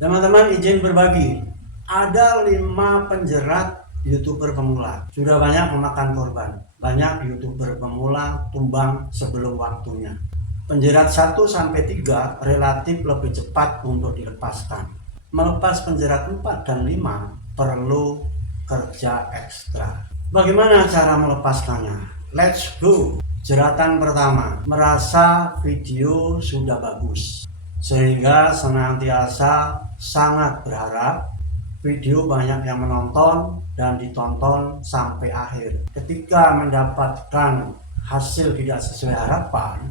Teman-teman izin berbagi. Ada lima penjerat youtuber pemula. Sudah banyak memakan korban. Banyak youtuber pemula tumbang sebelum waktunya. Penjerat 1 sampai 3 relatif lebih cepat untuk dilepaskan. Melepas penjerat 4 dan 5 perlu kerja ekstra. Bagaimana cara melepaskannya? Let's go. Jeratan pertama, merasa video sudah bagus sehingga senantiasa sangat berharap video banyak yang menonton dan ditonton sampai akhir. Ketika mendapatkan hasil tidak sesuai harapan,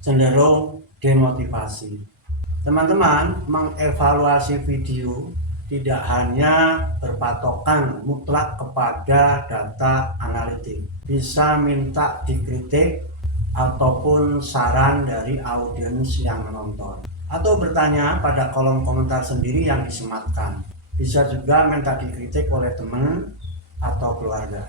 cenderung demotivasi. Teman-teman, mengevaluasi video tidak hanya berpatokan mutlak kepada data analitik. Bisa minta dikritik ataupun saran dari audiens yang menonton atau bertanya pada kolom komentar sendiri yang disematkan. Bisa juga minta dikritik oleh teman atau keluarga.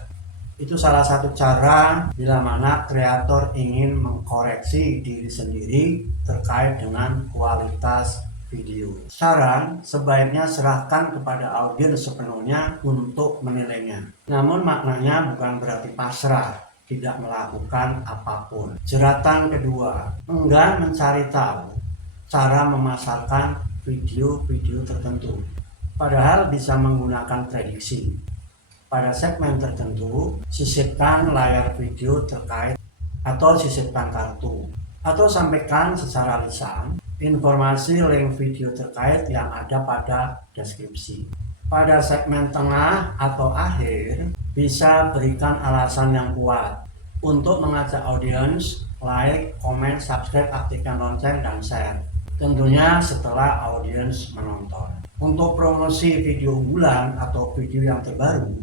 Itu salah satu cara bila mana kreator ingin mengkoreksi diri sendiri terkait dengan kualitas video. Saran sebaiknya serahkan kepada audiens sepenuhnya untuk menilainya. Namun maknanya bukan berarti pasrah tidak melakukan apa pun. Jeratan kedua, enggan mencari tahu cara memasarkan video-video tertentu. Padahal bisa menggunakan prediksi. Pada segmen tertentu, sisipkan layar video terkait atau sisipkan kartu. Atau sampaikan secara lisan informasi link video terkait yang ada pada deskripsi. Pada segmen tengah atau akhir, bisa berikan alasan yang kuat untuk mengajak audiens like, comment, subscribe, aktifkan lonceng, dan share. Tentunya setelah audiens menonton. Untuk promosi video unggulan atau video yang terbaru,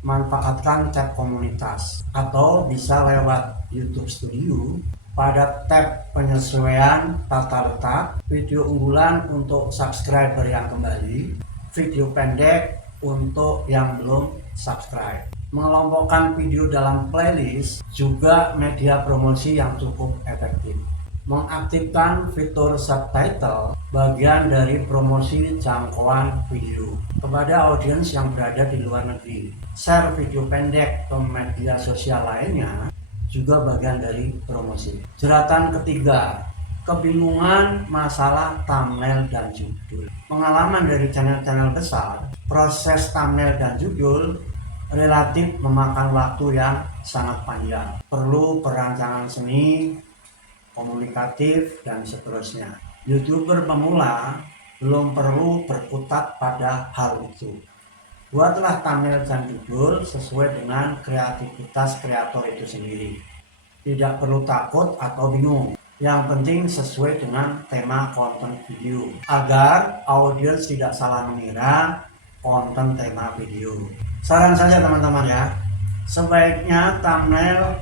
manfaatkan tab komunitas atau bisa lewat YouTube Studio pada tab penyesuaian tata letak, video unggulan untuk subscriber yang kembali, video pendek untuk yang belum subscribe. Mengelompokkan video dalam playlist juga media promosi yang cukup efektif mengaktifkan fitur subtitle bagian dari promosi jangkauan video kepada audiens yang berada di luar negeri. Share video pendek ke media sosial lainnya juga bagian dari promosi. Jeratan ketiga, kebingungan masalah thumbnail dan judul. Pengalaman dari channel-channel besar, proses thumbnail dan judul relatif memakan waktu yang sangat panjang. Perlu perancangan seni, komunikatif, dan seterusnya. Youtuber pemula belum perlu berkutat pada hal itu. Buatlah thumbnail dan judul sesuai dengan kreativitas kreator itu sendiri. Tidak perlu takut atau bingung. Yang penting sesuai dengan tema konten video agar audiens tidak salah mengira konten tema video. Saran saja teman-teman ya, sebaiknya thumbnail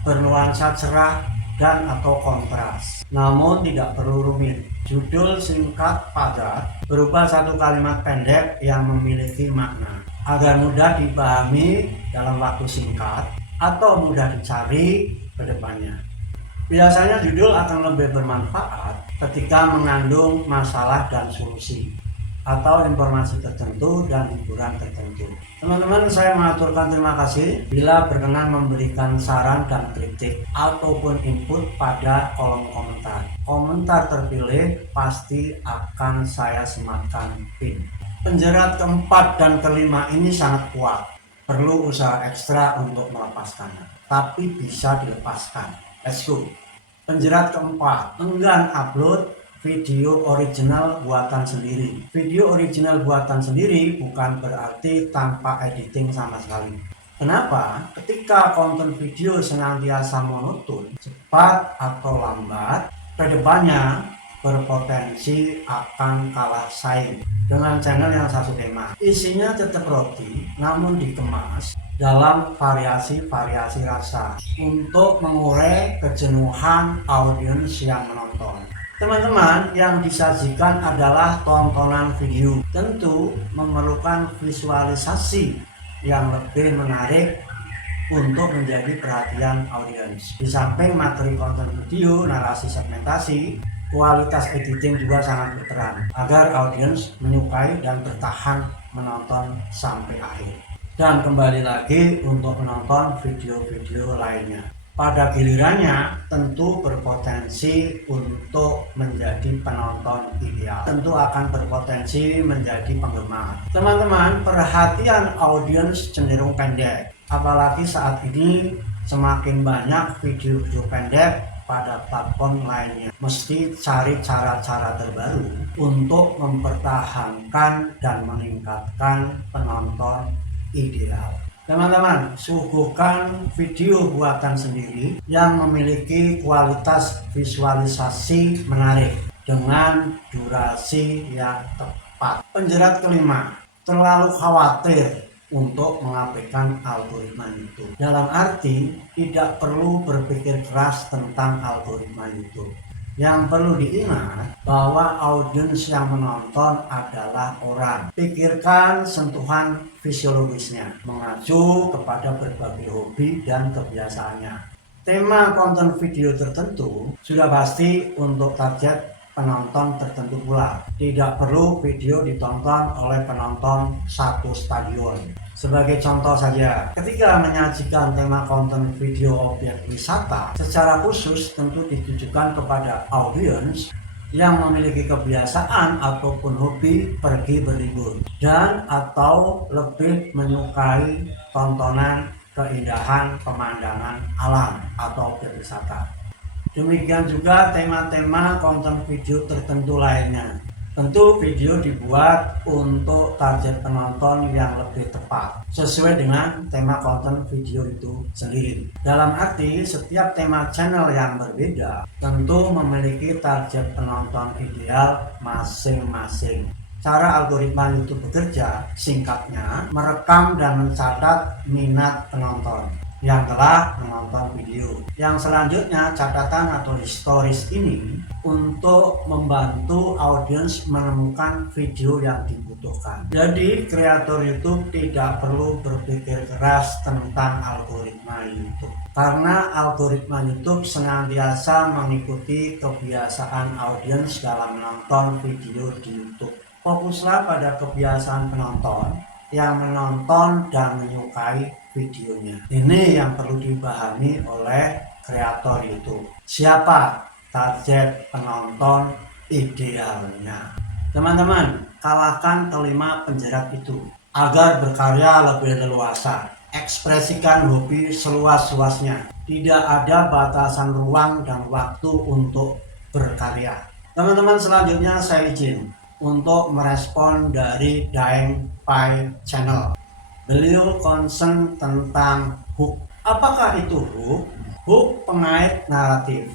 bernuansa cerah dan atau kontras. Namun tidak perlu rumit. Judul singkat padat berupa satu kalimat pendek yang memiliki makna agar mudah dipahami dalam waktu singkat atau mudah dicari ke depannya. Biasanya judul akan lebih bermanfaat ketika mengandung masalah dan solusi atau informasi tertentu dan hiburan tertentu. Teman-teman, saya mengaturkan terima kasih bila berkenan memberikan saran dan kritik ataupun input pada kolom komentar. Komentar terpilih pasti akan saya sematkan pin. Penjerat keempat dan kelima ini sangat kuat. Perlu usaha ekstra untuk melepaskannya, tapi bisa dilepaskan. Let's go. Penjerat keempat, enggan upload video original buatan sendiri. Video original buatan sendiri bukan berarti tanpa editing sama sekali. Kenapa? Ketika konten video senantiasa monoton, cepat atau lambat, ke depannya berpotensi akan kalah saing dengan channel yang satu tema. Isinya tetap roti, namun dikemas dalam variasi-variasi rasa untuk mengurai kejenuhan audiens yang menonton. Teman-teman, yang disajikan adalah tontonan video. Tentu memerlukan visualisasi yang lebih menarik untuk menjadi perhatian audiens. Di samping materi konten video, narasi segmentasi, kualitas editing juga sangat berperan agar audiens menyukai dan bertahan menonton sampai akhir. Dan kembali lagi untuk menonton video-video lainnya pada gilirannya tentu berpotensi untuk menjadi penonton ideal. Tentu akan berpotensi menjadi penggemar. Teman-teman perhatian audiens cenderung pendek. Apalagi saat ini semakin banyak video-video pendek pada platform lainnya. Mesti cari cara-cara terbaru untuk mempertahankan dan meningkatkan penonton ideal Teman-teman, suguhkan video buatan sendiri yang memiliki kualitas visualisasi menarik dengan durasi yang tepat. Penjerat kelima, terlalu khawatir untuk mengabaikan algoritma YouTube. Dalam arti, tidak perlu berpikir keras tentang algoritma YouTube yang perlu diingat bahwa audiens yang menonton adalah orang. Pikirkan sentuhan fisiologisnya, mengacu kepada berbagai hobi dan kebiasaannya. Tema konten video tertentu sudah pasti untuk target penonton tertentu pula. Tidak perlu video ditonton oleh penonton satu stadion. Sebagai contoh saja, ketika menyajikan tema konten video objek wisata, secara khusus tentu ditujukan kepada audiens yang memiliki kebiasaan ataupun hobi pergi berlibur dan atau lebih menyukai tontonan keindahan pemandangan alam atau berwisata. Demikian juga tema-tema konten video tertentu lainnya Tentu video dibuat untuk target penonton yang lebih tepat sesuai dengan tema konten video itu sendiri. Dalam arti setiap tema channel yang berbeda tentu memiliki target penonton ideal masing-masing. Cara algoritma YouTube bekerja singkatnya merekam dan mencatat minat penonton yang telah menonton video. Yang selanjutnya catatan atau historis ini untuk membantu audiens menemukan video yang dibutuhkan. Jadi kreator YouTube tidak perlu berpikir keras tentang algoritma YouTube. Karena algoritma YouTube senantiasa mengikuti kebiasaan audiens dalam menonton video di YouTube. Fokuslah pada kebiasaan penonton yang menonton dan menyukai videonya. Ini yang perlu dipahami oleh kreator YouTube. Siapa target penonton idealnya? Teman-teman, kalahkan kelima penjerat itu agar berkarya lebih leluasa. Ekspresikan hobi seluas-luasnya. Tidak ada batasan ruang dan waktu untuk berkarya. Teman-teman selanjutnya saya izin untuk merespon dari Daeng Pai Channel beliau concern tentang hook. Apakah itu hook? Hook pengait naratif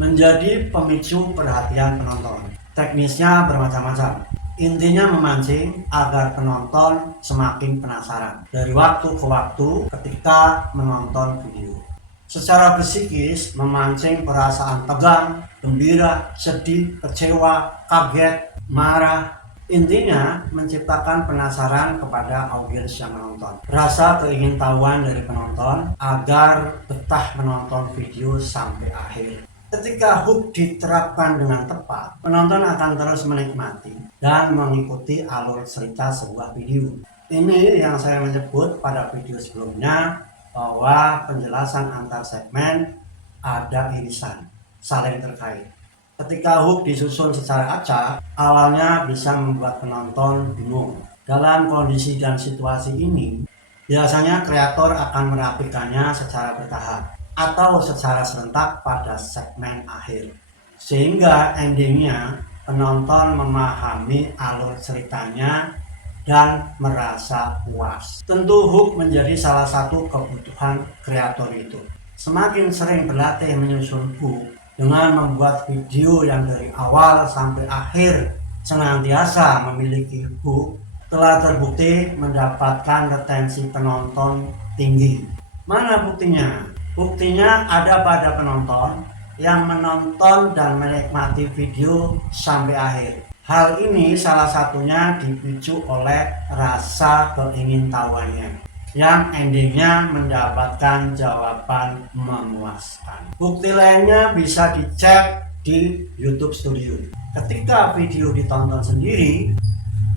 menjadi pemicu perhatian penonton. Teknisnya bermacam-macam. Intinya memancing agar penonton semakin penasaran dari waktu ke waktu ketika menonton video. Secara psikis memancing perasaan tegang, gembira, sedih, kecewa, kaget, marah, Intinya menciptakan penasaran kepada audiens yang menonton. Rasa keingintahuan dari penonton agar betah menonton video sampai akhir. Ketika hook diterapkan dengan tepat, penonton akan terus menikmati dan mengikuti alur cerita sebuah video. Ini yang saya menyebut pada video sebelumnya bahwa penjelasan antar segmen ada irisan, saling terkait. Ketika hook disusun secara acak, awalnya bisa membuat penonton bingung. Dalam kondisi dan situasi ini, biasanya kreator akan merapikannya secara bertahap atau secara serentak pada segmen akhir. Sehingga endingnya penonton memahami alur ceritanya dan merasa puas. Tentu hook menjadi salah satu kebutuhan kreator itu. Semakin sering berlatih menyusun hook, dengan membuat video yang dari awal sampai akhir senantiasa memiliki hook telah terbukti mendapatkan retensi penonton tinggi. Mana buktinya? Buktinya ada pada penonton yang menonton dan menikmati video sampai akhir. Hal ini salah satunya dipicu oleh rasa keingintahuannya yang endingnya mendapatkan jawaban memuaskan. Bukti lainnya bisa dicek di YouTube Studio. Ketika video ditonton sendiri,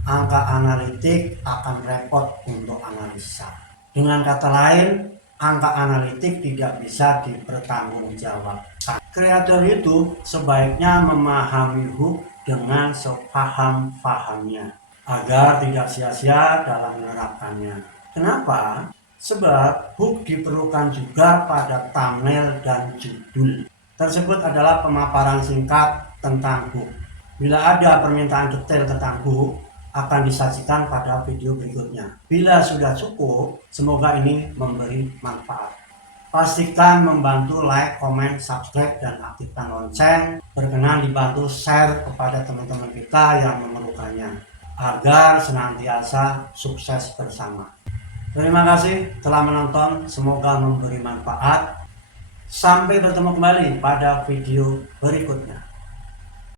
angka analitik akan repot untuk analisa. Dengan kata lain, angka analitik tidak bisa dipertanggungjawabkan. Kreator YouTube sebaiknya memahami hook dengan sepaham-pahamnya agar tidak sia-sia dalam menerapkannya. Kenapa? Sebab hook diperlukan juga pada thumbnail dan judul. Tersebut adalah pemaparan singkat tentang hook. Bila ada permintaan detail tentang hook, akan disajikan pada video berikutnya. Bila sudah cukup, semoga ini memberi manfaat. Pastikan membantu like, comment, subscribe, dan aktifkan lonceng. Berkenan dibantu share kepada teman-teman kita yang memerlukannya agar senantiasa sukses bersama. Terima kasih telah menonton, semoga memberi manfaat. Sampai bertemu kembali pada video berikutnya.